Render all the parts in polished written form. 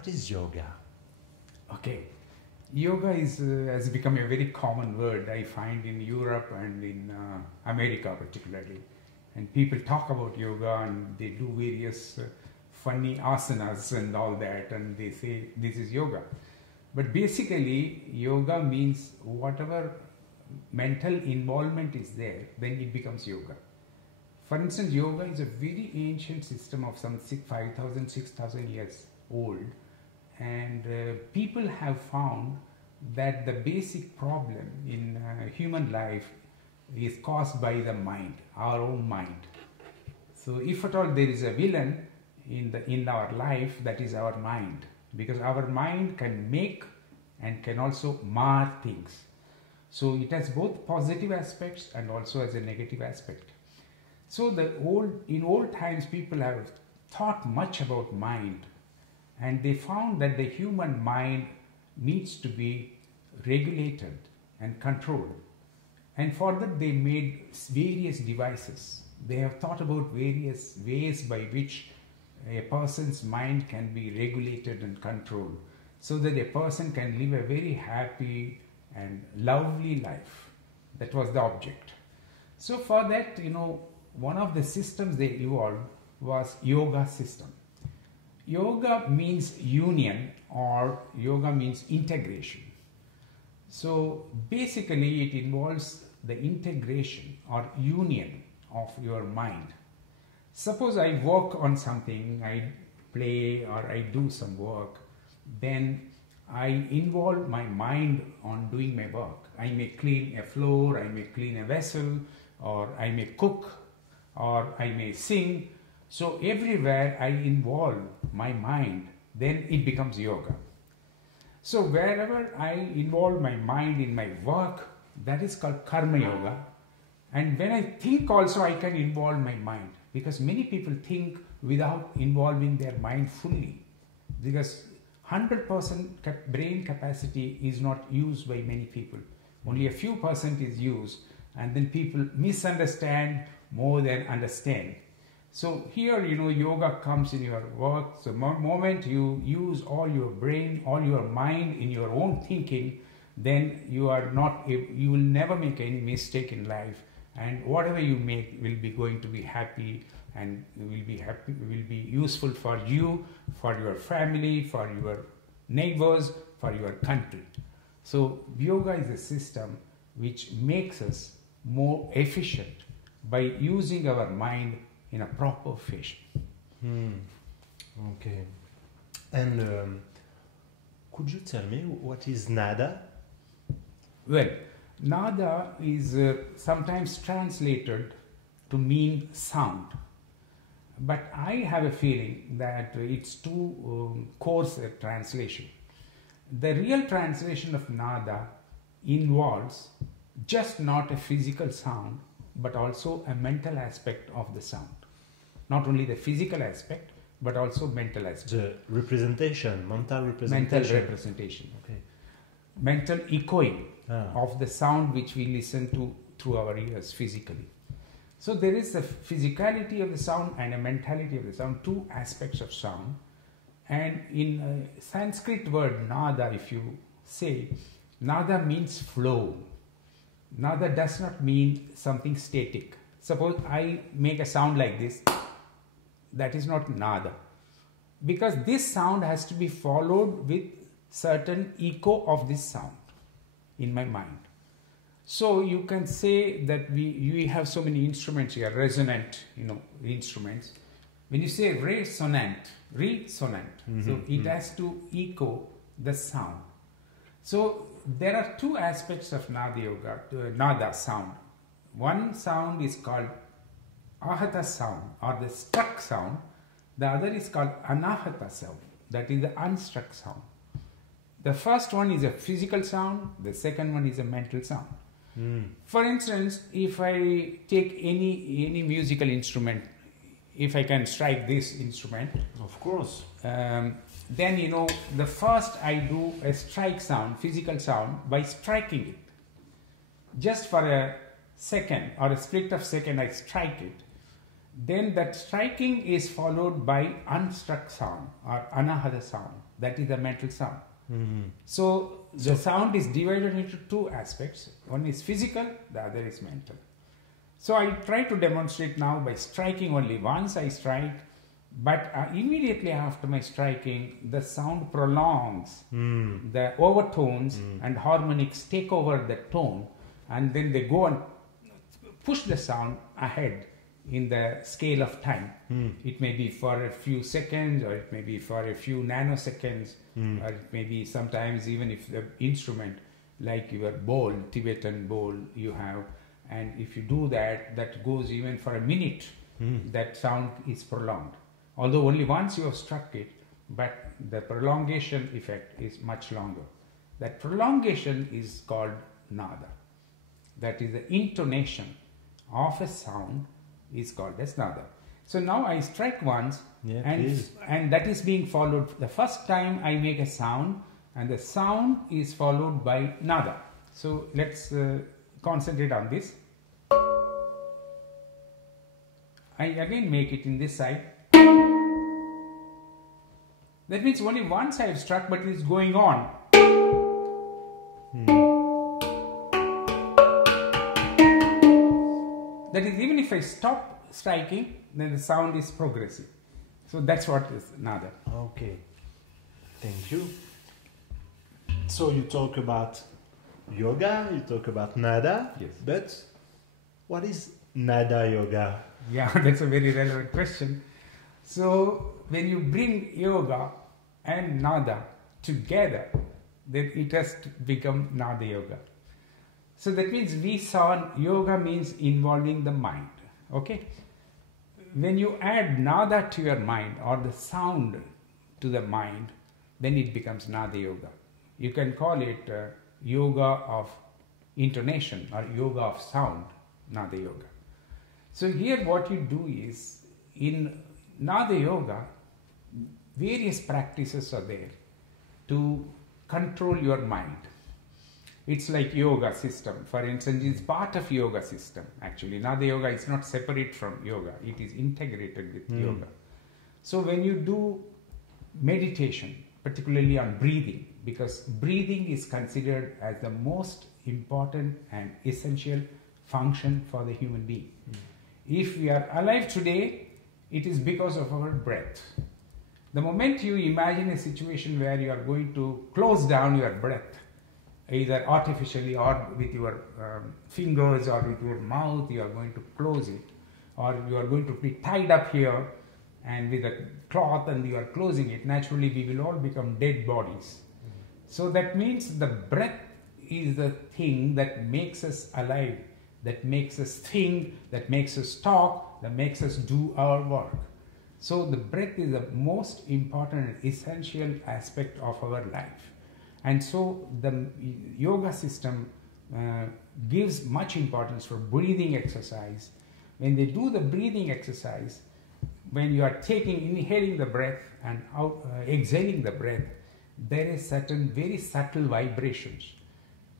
What is yoga? Okay. Yoga has become a very common word I find in Europe and in America particularly. And people talk about yoga and they do various funny asanas and all that, and they say this is yoga. But basically, yoga means whatever mental involvement is there, then it becomes yoga. For instance, yoga is a very ancient system of some 5,000, 6,000 years old. And people have found that the basic problem in human life is caused by the mind, our own mind. So if at all there is a villain in our life, that is our mind, because our mind can make and can also mar things. So it has both positive aspects and also as a negative aspect. So in old times people have thought much about mind, and they found that the human mind needs to be regulated and controlled. And for that they made various devices. They have thought about various ways by which a person's mind can be regulated and controlled, so that a person can live a very happy and lovely life. That was the object. So for that, one of the systems they evolved was yoga system. Yoga means union, or yoga means integration. So basically it involves the integration or union of your mind. Suppose I work on something, I play or I do some work, then I involve my mind on doing my work. I may clean a floor, I may clean a vessel, or I may cook, or I may sing. So everywhere I involve my mind, then it becomes yoga. So wherever I involve my mind in my work, that is called karma yoga. And when I think also, I can involve my mind, because many people think without involving their mind fully, because 100% brain capacity is not used by many people. Only a few percent is used, and then people misunderstand more than understand. So here, yoga comes in your work. So the moment you use all your brain, all your mind in your own thinking, then you will never make any mistake in life, and whatever you make will be going to be happy, and will be useful for you, for your family, for your neighbors, for your country. So yoga is a system which makes us more efficient by using our mind in a proper fashion. Okay. And could you tell me what is nada? Well, nada is sometimes translated to mean sound. But I have a feeling that it's too coarse a translation. The real translation of nada involves just not a physical sound, but also a mental aspect of the sound. Not only the physical aspect, but also mental aspect. The representation, mental representation. Mental representation. Okay. Mental echoing of the sound which we listen to through our ears physically. So there is a physicality of the sound and a mentality of the sound, two aspects of sound. And in Sanskrit word nada, if you say, nada means flow. Nada does not mean something static. Suppose I make a sound like this, that is not nada. Because this sound has to be followed with certain echo of this sound in my mind. So you can say that we have so many instruments here, resonant, instruments. When you say resonant, so it has to echo the sound. So there are two aspects of nada sound. One sound is called ahata sound, or the struck sound. The other is called anahata sound, that is the unstruck sound. The first one is a physical sound, the second one is a mental sound. For instance, if I take any musical instrument, if I can strike this instrument, of course, then the first I do a strike sound, physical sound, by striking it. Just for a second or a split of second I strike it. then that striking is followed by unstruck sound or anahata sound. That is the mental sound. So the sound is divided into two aspects. One is physical, the other is mental. So I try to demonstrate now by striking only once. I strike, but immediately after my striking, the sound prolongs. The overtones and harmonics take over the tone, and then they go and push the sound ahead in the scale of time. It may be for a few seconds, or it may be for a few nanoseconds, or it may be sometimes even if the instrument, like your bowl, Tibetan bowl you have, and if you do that, that goes even for a minute, that sound is prolonged. Although only once you have struck it, but the prolongation effect is much longer. That prolongation is called nada. That is the intonation of a sound is called as nada. So now I strike once, and that is being followed. The first time I make a sound, and the sound is followed by nada. So let's concentrate on this. I again make it in this side. That means only once I have struck, but it is going on. That is, even if I stop striking, then the sound is progressive. So that's what is nada. Okay, thank you. So you talk about yoga, you talk about nada, yes. But what is NadaYoga? Yeah, that's a very relevant question. So when you bring yoga and nada together, then it has to become NadaYoga. So that means we saw yoga means involving the mind. Okay? When you add nada to your mind or the sound to the mind, then it becomes NadaYoga. You can call it yoga of intonation or yoga of sound, NadaYoga. So here what you do is, in NadaYoga, various practices are there to control your mind. It's like yoga system. For instance, it's part of yoga system. Actually, NadaYoga is not separate from yoga. It is integrated with yoga. So when you do meditation, particularly on breathing, because breathing is considered as the most important and essential function for the human being. If we are alive today, it is because of our breath. The moment you imagine a situation where you are going to close down your breath, either artificially or with your fingers or with your mouth, you are going to close it, or you are going to be tied up here and with a cloth and you are closing it, naturally we will all become dead bodies. So that means the breath is the thing that makes us alive, that makes us think, that makes us talk, that makes us do our work. So the breath is the most important and essential aspect of our life. And so the yoga system gives much importance for breathing exercise. When they do the breathing exercise, when you are inhaling the breath and exhaling the breath, there is certain very subtle vibrations.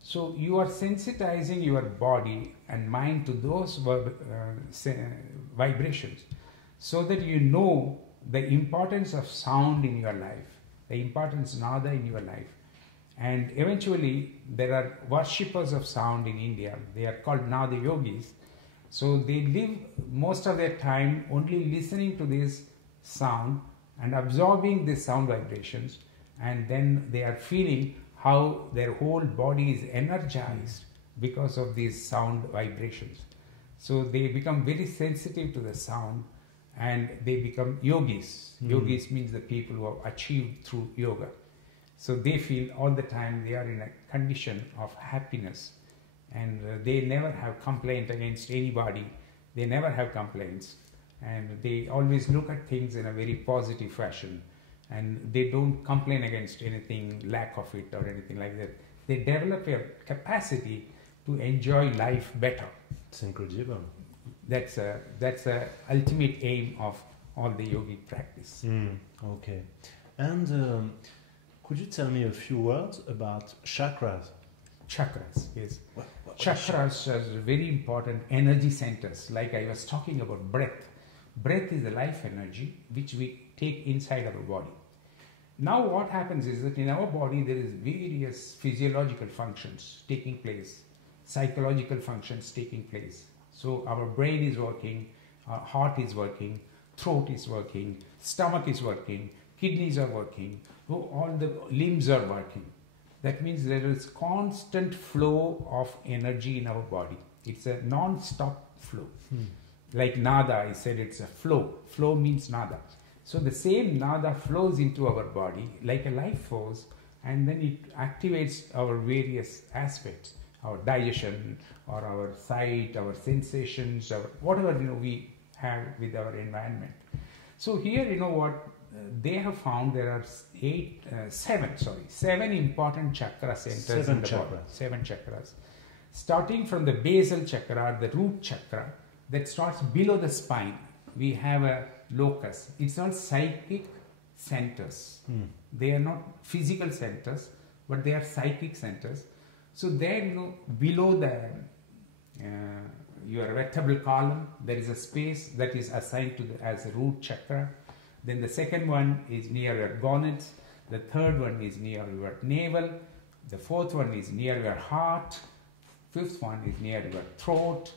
So you are sensitizing your body and mind to those vibrations, so that you know the importance of sound in your life, the importance of nada in your life. And eventually there are worshippers of sound in India. They are called Nada yogis. So they live most of their time only listening to this sound and absorbing these sound vibrations, and then they are feeling how their whole body is energized because of these sound vibrations. So they become very sensitive to the sound and they become yogis. Yogis means the people who have achieved through yoga. So they feel all the time they are in a condition of happiness, and they never have complaint against anybody. They never have complaints, and they always look at things in a very positive fashion, and they don't complain against anything, lack of it or anything like that. They develop a capacity to enjoy life better. It's incredible. That's a ultimate aim of all the yogic practice. Okay. And could you tell me a few words about chakras? Chakras, yes. What Chakras are very important energy centers. Like I was talking about breath. Breath is the life energy which we take inside our body. Now what happens is that in our body there is various physiological functions taking place, psychological functions taking place. So our brain is working, our heart is working, throat is working, stomach is working, kidneys are working, all the limbs are working. That means there is constant flow of energy in our body. It's a non-stop flow. Like nada, I said it's a flow. Flow means nada. So the same nada flows into our body like a life force, and then it activates our various aspects, our digestion or our sight, our sensations, our whatever we have with our environment. So here they have found there are seven important chakra centers in the body. 7 chakras. Starting from the basal chakra, the root chakra, that starts below the spine. We have a locus. It's not psychic centers. They are not physical centers, but they are psychic centers. So there, below the your vertebral column, there is a space that is assigned to as a root chakra. Then the second one is near your gonads. The third one is near your navel. The fourth one is near your heart. Fifth one is near your throat.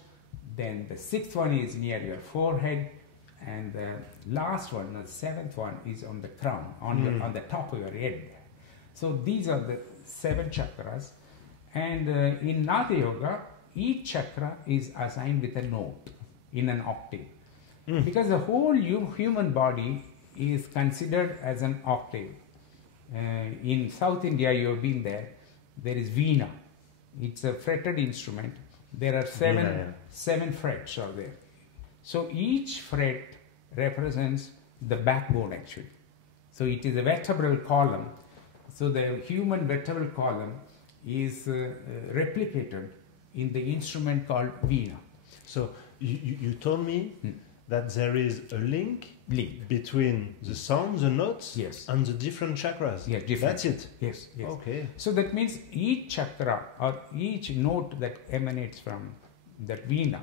Then the sixth one is near your forehead. And the last one, the seventh one, is on the crown, on the top of your head. So these are the 7 chakras. And in NadaYoga, each chakra is assigned with a note in an octave. Because the whole human body is considered as an octave. In South India, you have been there. There is veena. It's a fretted instrument. There are 7 frets are there. So each fret represents the backbone actually. So it is a vertebral column. So the human vertebral column is replicated in the instrument called veena. So you told me that there is a link between the sound, the notes, and the different chakras. Yes, different. That's it. Yes. Okay. So that means each chakra or each note that emanates from that veena,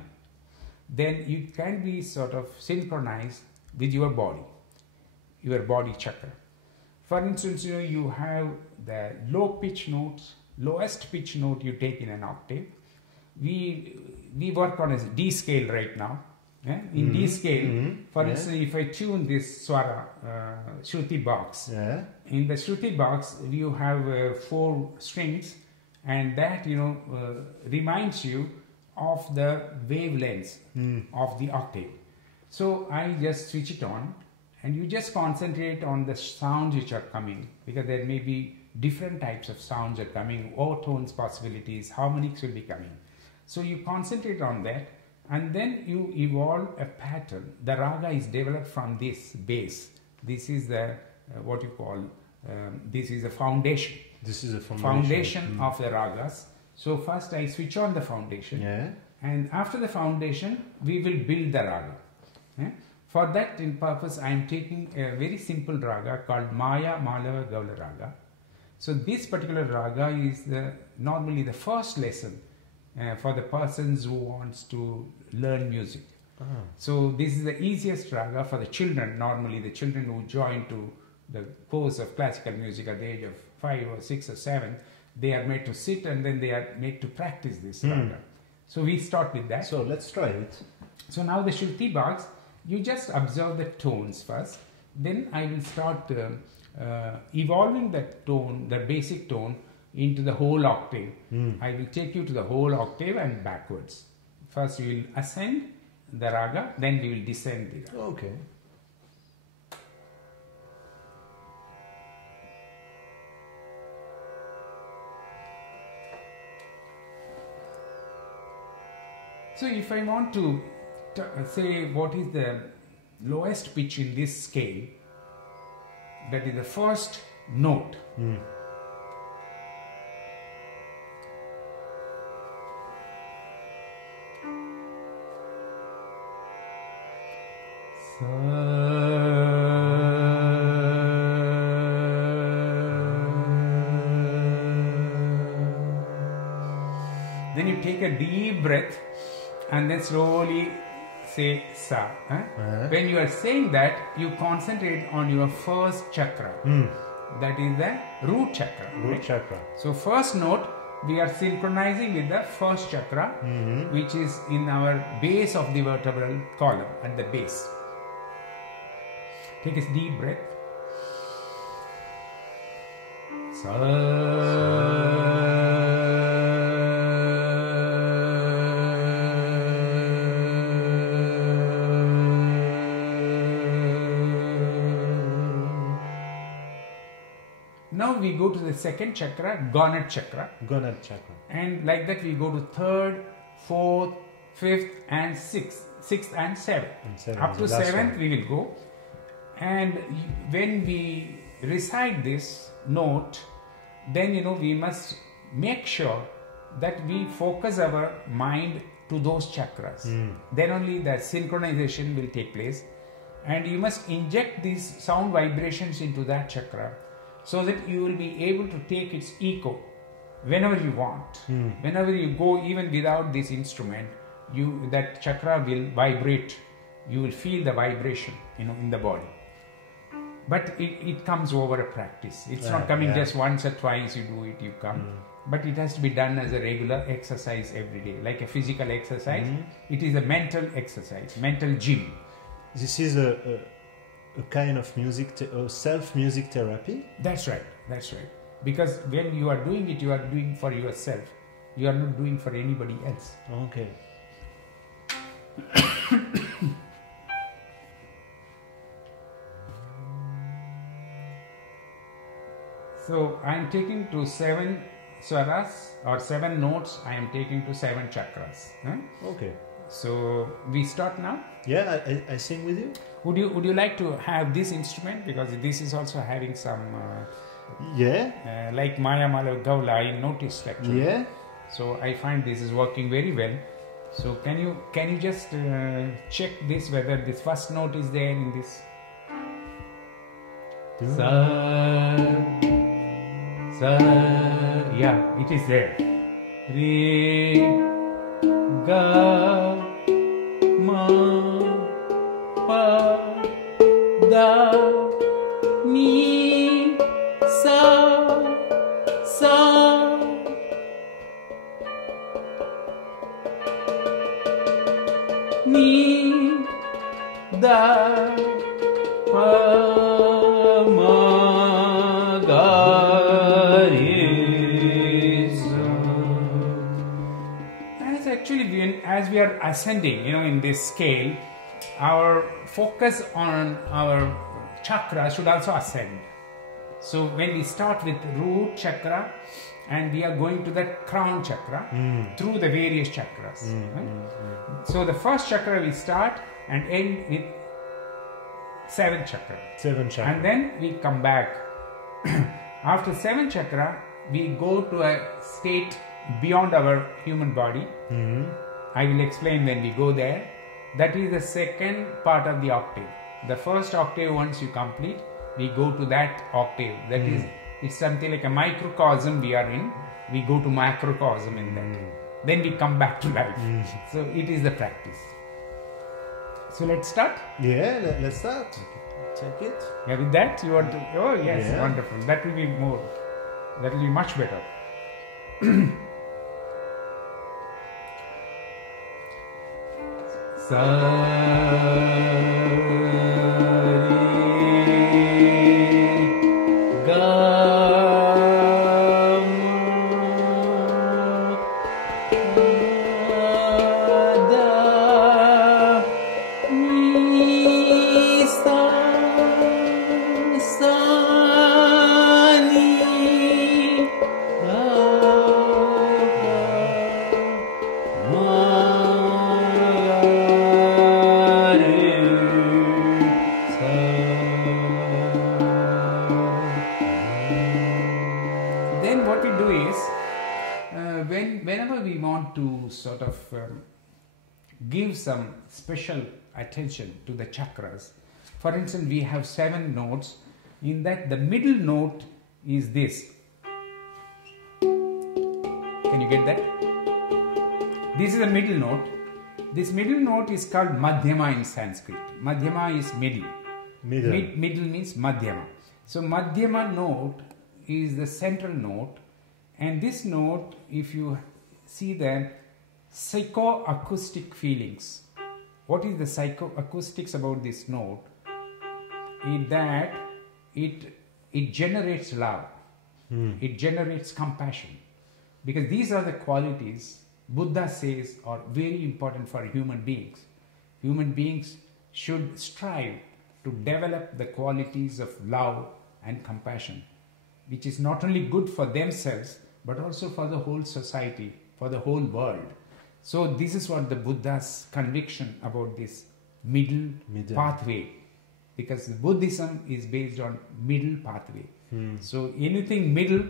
then you can be sort of synchronized with your body chakra. For instance, you have the low pitch notes, lowest pitch note you take in an octave. We work on a D scale right now. In D scale, for instance, if I tune this swara, Shruti box, in the Shruti box you have 4 strings, and that reminds you of the wavelengths of the octave. So I just switch it on, and you just concentrate on the sounds which are coming, because there may be different types of sounds are coming, overtones possibilities, harmonics will be coming. So you concentrate on that, and then you evolve a pattern. The raga is developed from this base. This is the what you call this is a foundation. This is a foundation of the ragas. So first I switch on the foundation, and after the foundation we will build the raga. For that in purpose I am taking a very simple raga called Maya Malava Gaula Raga. So this particular raga is normally the first lesson for the persons who wants to learn music. So this is the easiest raga for the children. Normally the children who join to the course of classical music at the age of 5 or 6 or 7, they are made to sit and then they are made to practice this raga. So we start with that. So let's try it. So now the Shruti box, you just observe the tones first. Then I will start evolving that tone, the basic tone, into the whole octave. I will take you to the whole octave and backwards. First we will ascend the raga, then we will descend the raga. Okay. So if I want to say what is the lowest pitch in this scale, that is the first note. Then you take a deep breath and then slowly say sa. When you are saying that, you concentrate on your first chakra. That is the root chakra. Root chakra. So first note, we are synchronizing with the first chakra, which is in our base of the vertebral column, at the base. Take a deep breath. Now we go to the second chakra, gonad chakra. Gonad chakra. And like that we go to third, fourth, fifth and sixth and seventh. Up to seventh we will go. And when we recite this note, then we must make sure that we focus our mind to those chakras. Then only the synchronization will take place. And you must inject these sound vibrations into that chakra, so that you will be able to take its echo whenever you want. Whenever you go, even without this instrument, that chakra will vibrate. You will feel the vibration, in the body. But it comes over a practice. It's not coming just once or twice you do it, you come. But it has to be done as a regular exercise every day, like a physical exercise. It is a mental exercise, mental gym. This is a kind of self-music therapy? That's right. Because when you are doing it, you are doing for yourself. You are not doing for anybody else. Okay. So I am taking to 7 swaras or 7 notes. I am taking to 7 chakras. Okay. So we start now. Yeah, I sing with you. Would you like to have this instrument, because this is also having some like Maya Mala Gaula, I noticed actually. Yeah. So I find this is working very well. So can you just check this, whether this first note is there in this? Sa, yeah, it is there. Re, ga, ma, pa, da, ni, sa, ni, da, pa, ma, ga, re, sa. That's actually, as we are ascending, in this scale, our focus on our chakra should also ascend. So when we start with root chakra, and we are going to the crown chakra through the various chakras. So the first chakra we start and end with 7th chakra. 7th chakra. And then we come back. After 7th chakra, we go to a state beyond our human body. I will explain when we go there. That is the second part of the octave. The first octave, once you complete, we go to that octave. That is, it's something like a microcosm we are in. We go to macrocosm in that. Then we come back to life. So it is the practice. So let's start? Yeah, let's start. Take it. Yeah, with that you want to... Oh yes, Yeah. Wonderful. That will be more. That will be much better. Then what we do is, whenever we want to sort of give some special attention to the chakras, for instance, we have 7 notes. In that, the middle note is this. Can you get that? This is the middle note. This middle note is called Madhyama in Sanskrit. Madhyama is middle. Middle means Madhyama. So Madhyama note is the central note, and this note, if you see the psychoacoustic feelings, what is the psychoacoustics about this note? In that it generates love, it generates compassion, because these are the qualities Buddha says are very important for human beings. Human beings should strive to develop the qualities of love and compassion, which is not only good for themselves but also for the whole society, for the whole world. So this is what the Buddha's conviction about this middle pathway, because Buddhism is based on middle pathway. So anything middle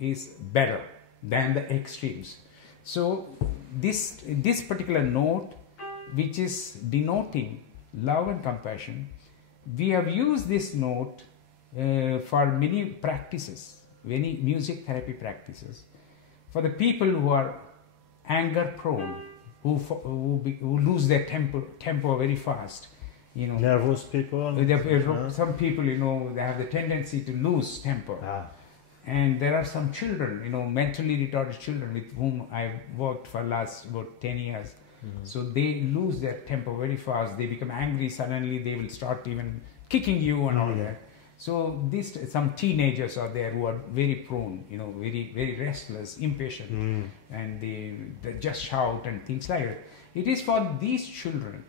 is better than the extremes. So this particular note, which is denoting love and compassion, we have used this note for many practices, many music therapy practices, for the people who are anger prone, who lose their tempo very fast. You know, nervous people. Some people, you know, they have the tendency to lose temper. And there are some children, you know, mentally retarded children with whom I've worked for last about 10 years. So they lose their temper very fast. They become angry suddenly. They will start even kicking you and all that. So some teenagers are there who are very prone, you know, very, very restless, impatient, and they just shout and things like that. It is for these children,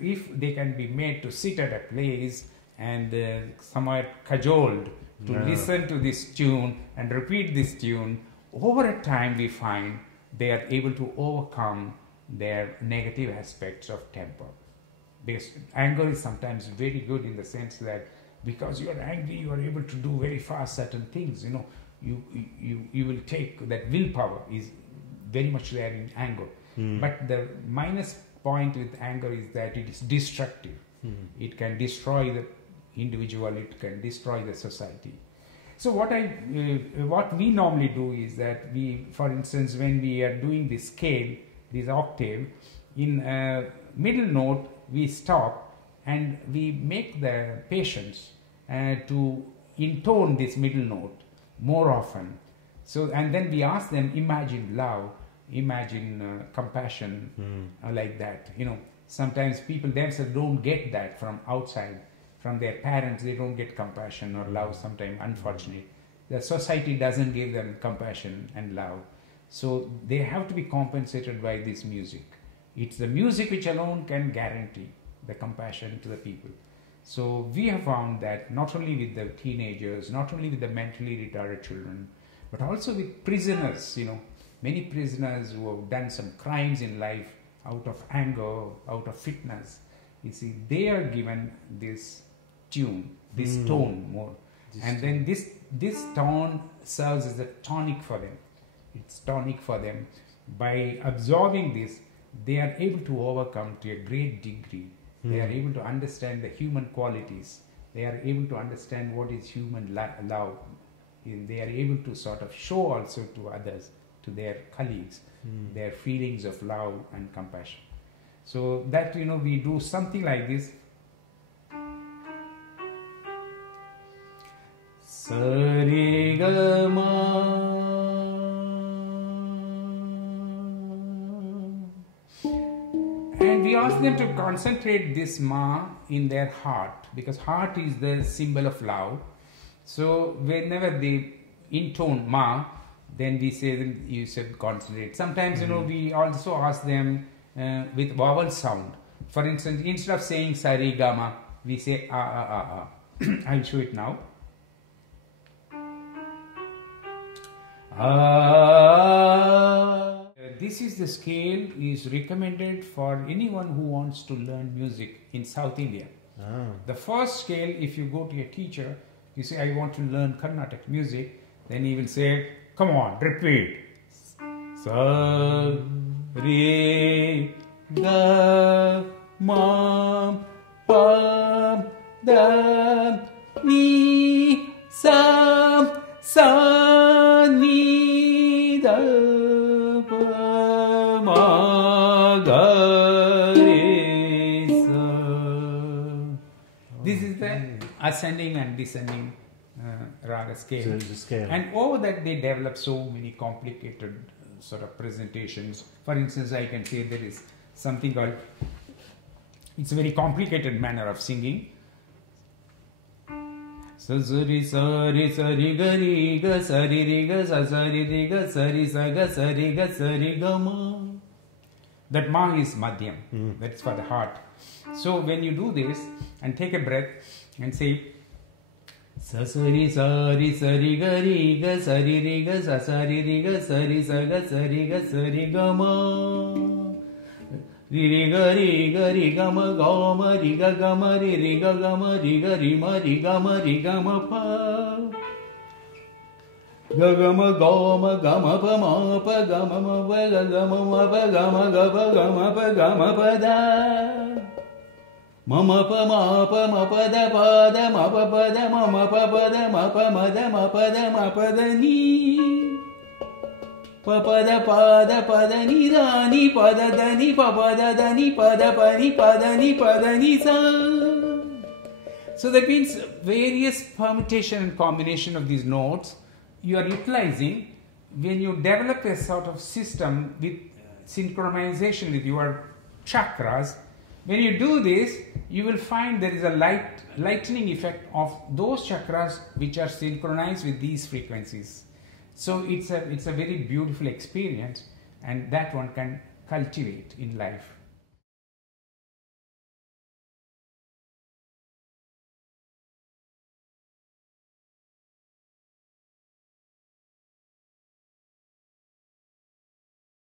if they can be made to sit at a place and somewhat cajoled to listen to this tune and repeat this tune, over a time we find they are able to overcome their negative aspects of temper. Because anger is sometimes very good in the sense that because you are angry, you are able to do very fast certain things. You know, you will take that willpower is very much there in anger. But the minus point with anger is that it is destructive. It can destroy the individual, it can destroy the society. So what we normally do is that we, for instance, when we are doing this scale, this octave, in middle note we stop and we make the patients to intone this middle note more often. So, and then we ask them, imagine love, imagine compassion, like that. You know, sometimes people themselves don't get that from outside. From their parents, they don't get compassion or love sometimes, unfortunately. The society doesn't give them compassion and love. So they have to be compensated by this music. It's the music which alone can guarantee the compassion to the people. So we have found that not only with the teenagers, not only with the mentally retarded children, but also with prisoners, you know, many prisoners who have done some crimes in life out of anger, out of fitness. You see, they are given this tune, this tone more. And then this tone serves as a tonic for them. It's tonic for them. By absorbing this, they are able to overcome to a great degree. They are able to understand the human qualities. They are able to understand what is human love. They are able to sort of show also to others, to their colleagues, their feelings of love and compassion. So that, you know, we do something like this. Sarigama. And we ask them to concentrate this ma in their heart, because heart is the symbol of love. So whenever they intone ma, then we say them, you should concentrate. Sometimes, you know, we also ask them with vowel sound. For instance, instead of saying sarigama, we say a a a a. I'll show it now. This is the scale is recommended for anyone who wants to learn music in South India. The first scale, if you go to a teacher, you say, I want to learn Carnatic music, then he will say, come on, repeat. Sa, re, ga, ma, pa, da, ni, sa, sa, ni, da, pa, ma, ga, ascending and descending raga scale. So the scale. And over that they develop so many complicated sort of presentations. For instance, I can say there is something called, it's a very complicated manner of singing. Sa sari sari sari ga ri ga sari ri ga sa sari ri ga sari sa ga sari ga sari ga ma. That ma is madhyam. That's for the heart. So when you do this and take a breath and say sa sari sari sari ga ri ga sari ri ga sa sari ri ga sari sa ga sari ga ma. Ri ga ma ri ga ma ri ga ma ri ga pa. Ga ma pa ma pa ga ma pa ga ma pa da. Ma pa da ma pa da ma pa da ni. Pa da ni da ni pa da ni pa da ni pa da ni sa. So that means various permutation and combination of these notes you are utilizing when you develop a sort of system with synchronization with your chakras. When you do this, you will find there is a lightening effect of those chakras which are synchronized with these frequencies. So it's a very beautiful experience, and that one can cultivate in life.